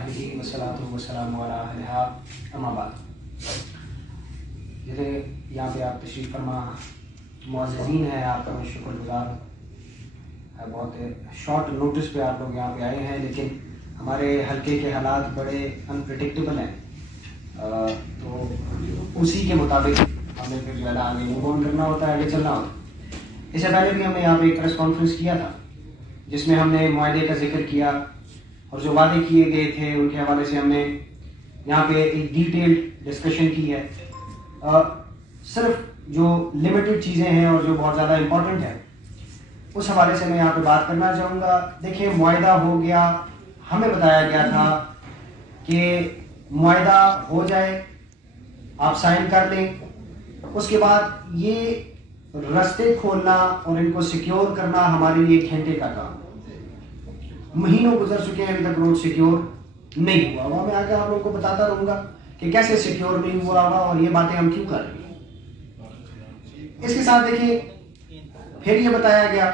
اہلہ والصلاۃ والسلام علی اہلہا اما بعد. جیسے یہاں پہ آپ تشریف فرما معززین ہیں، آپ کا میں شکر گزار ہوں. بہت شارٹ نوٹس پہ آپ لوگ یہاں پہ آئے ہیں، لیکن ہمارے حلقے کے حالات بڑے انپریڈکٹیبل ہیں، تو اسی کے مطابق ہمیں پھر جو ہے نا آگے موو آن کرنا ہوتا ہے، آگے چلنا ہوتا ہے. اس سے پہلے بھی ہم نے یہاں پہ ایک پریس کانفرنس کیا تھا جس میں ہم نے معاہدے کا ذکر کیا اور جو وعدے کیے گئے تھے ان کے حوالے سے ہم نے یہاں پہ ایک ڈیٹیل ڈسکشن کی ہے. صرف جو لمیٹڈ چیزیں ہیں اور جو بہت زیادہ امپورٹنٹ ہیں اس حوالے سے میں یہاں پہ بات کرنا چاہوں گا. دیکھیں، معاہدہ ہو گیا، ہمیں بتایا گیا تھا کہ معاہدہ ہو جائے، آپ سائن کر لیں، اس کے بعد یہ رستے کھولنا اور ان کو سیکیور کرنا ہمارے لیے ایک گھنٹے کا کام. مہینوں گزر چکے ہیں، ابھی تک روڈ سیکیور نہیں ہوا ہوا. میں آگے آپ لوگوں کو بتاتا رہوں گا کہ کیسے سیکیور نہیں ہوا ہوا اور یہ باتیں ہم کیوں کر رہے ہیں. اس کے ساتھ دیکھیں، پھر یہ بتایا گیا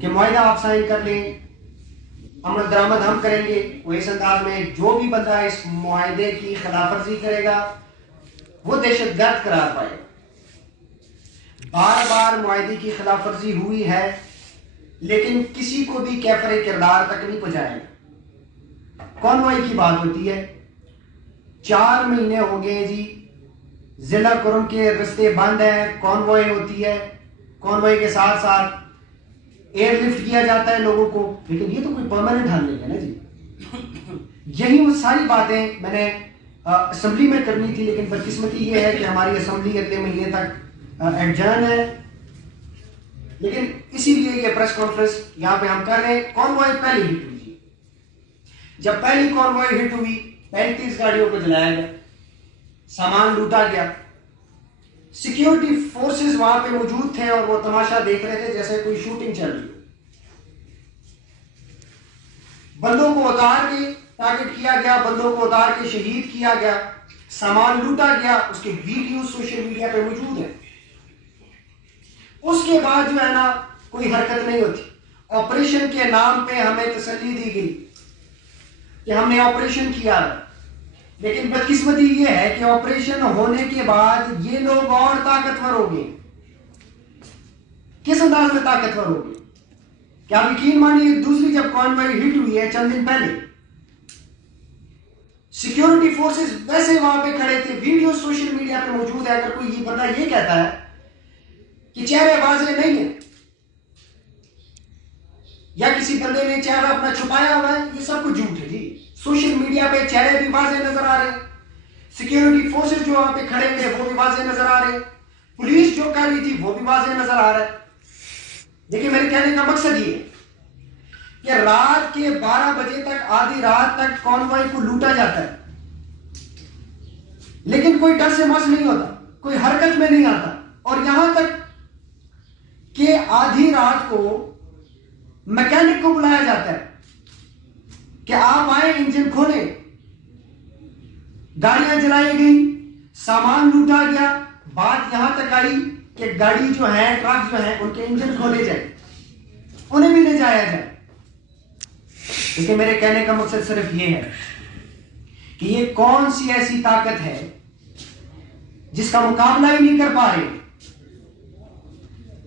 کہ معاہدہ آپ سائن کر لیں، عمل درآمد ہم کریں گے. وہ اس انداز میں جو بھی بندہ اس معاہدے کی خلاف ورزی کرے گا وہ دہشت گرد قرار پائے گا. بار بار معاہدے کی خلاف ورزی ہوئی ہے لیکن کسی کو بھی کیفر کردار تک نہیں پہنچایا گیا. کانوائی کی بات ہوتی ہے، 4 مہینے ہو گئے جی، ضلع کرم کے رستے بند ہیں، کانوائی ہوتی ہے، کانوائی کے ساتھ ساتھ ایئر لفٹ کیا جاتا ہے لوگوں کو، لیکن یہ تو کوئی پرماننٹ حل نہیں ہے نا جی. یہی وہ ساری باتیں میں نے اسمبلی میں کرنی تھی، لیکن بدقسمتی یہ ہے کہ ہماری اسمبلی اگلے مہینے تک ایڈجرن ہے. لیکن اسی لیے یہ پریس کانفرنس یہاں پہ ہم کر رہے ہیں. کانوائی پہلی ہٹ ہوئی، جب پہلی کانوائی ہٹ ہوئی 35 گاڑیوں کو جلایا گیا، سامان لوٹا گیا. سیکیورٹی فورسز وہاں پہ موجود تھے اور وہ تماشا دیکھ رہے تھے جیسے کوئی شوٹنگ چل رہی ہے. بندوں کو اتار کے ٹارگٹ کیا گیا، بندوں کو اتار کے شہید کیا گیا، سامان لوٹا گیا. اس کے ویڈیو سوشل میڈیا پہ موجود ہیں. اس کے بعد جو ہے نا کوئی حرکت نہیں ہوتی. آپریشن کے نام پہ ہمیں تسلی دی گئی کہ ہم نے آپریشن کیا ہے، لیکن بدقسمتی یہ ہے کہ آپریشن ہونے کے بعد یہ لوگ اور طاقتور ہو گئے. کس انداز میں طاقتور ہو گئے؟ کیا آپ یقین مانیے، دوسری جب کانوائی ہٹ ہوئی ہے چند دن پہلے، سیکیورٹی فورسز ویسے وہاں پہ کھڑے تھے، ویڈیو سوشل میڈیا پہ موجود ہے. اگر کوئی یہ بندہ یہ کہتا ہے کہ چہرے واضح نہیں ہے یا کسی بندے نے چہرہ اپنا چھپایا ہوا ہے، یہ سب کچھ جھوٹ ہے جی. سوشل میڈیا پہ چہرے بھی واضح نظر آ رہے ہیں، سیکیورٹی فورسز جو وہاں پہ کھڑے تھے وہ بھی واضح نظر آ رہے ہیں، پولیس جو کر رہی تھی وہ بھی واضح نظر آ رہا ہے. دیکھیں، میرے کہنے کا مقصد یہ ہے کہ رات کے 12 بجے تک، آدھی رات تک کانوائی کو لوٹا جاتا ہے، لیکن کوئی ڈر سے مس نہیں ہوتا، کوئی حرکت میں نہیں آتا. اور یہاں تک کہ آدھی رات کو میکینک کو بلایا جاتا ہے کہ آپ آئیں، انجن کھولیں. گاڑیاں جلائی گئی، سامان لوٹا گیا. بات یہاں تک آئی کہ گاڑی جو ہے، ٹرک جو ہے، ان کے انجن کھولے جائیں، انہیں بھی لے جایا جائے. لیکن میرے کہنے کا مقصد صرف یہ ہے کہ یہ کون سی ایسی طاقت ہے جس کا مقابلہ ہی نہیں کر پا رہے.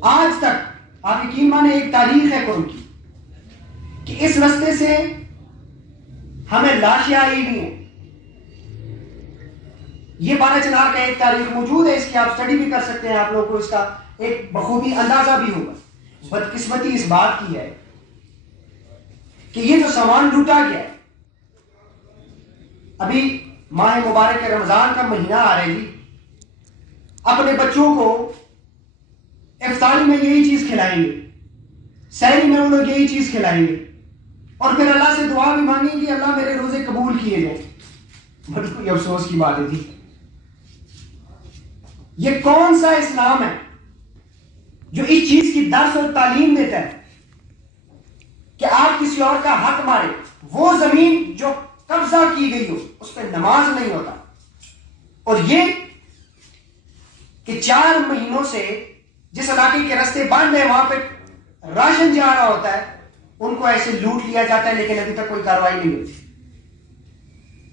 آج تک آپ یقین مانے ایک تاریخ ہے قوم کی کہ اس رستے سے ہمیں لاشیں آئی نہیں ہیں. یہ 12 چنار کا ایک تاریخ موجود ہے، اس کی آپ سٹڈی بھی کر سکتے ہیں، آپ لوگوں کو اس کا ایک بخوبی اندازہ بھی ہوگا. بدقسمتی اس بات کی ہے کہ یہ جو سامان لوٹا گیا ہے، ابھی ماہ مبارک رمضان کا مہینہ آ رہا ہے جی، اپنے بچوں کو افطاری میں یہی چیز کھلائیں گے، سحری میں وہ لوگ یہی چیز کھلائیں گے، اور پھر اللہ سے دعا بھی مانگیں گے اللہ میرے روزے قبول کیے جائیں. بڑی افسوس کی بات ہے جی. یہ کون سا اسلام ہے جو اس چیز کی درس اور تعلیم دیتا ہے کہ آپ کسی اور کا حق مارے؟ وہ زمین جو قبضہ کی گئی ہو اس پہ نماز نہیں ہوتا. اور یہ کہ 4 مہینوں سے جس علاقے کے رستے بند ہیں وہاں پہ راشن جا رہا ہوتا ہے، ان کو ایسے لوٹ لیا جاتا ہے، لیکن ابھی تک کوئی کارروائی نہیں ہوتی.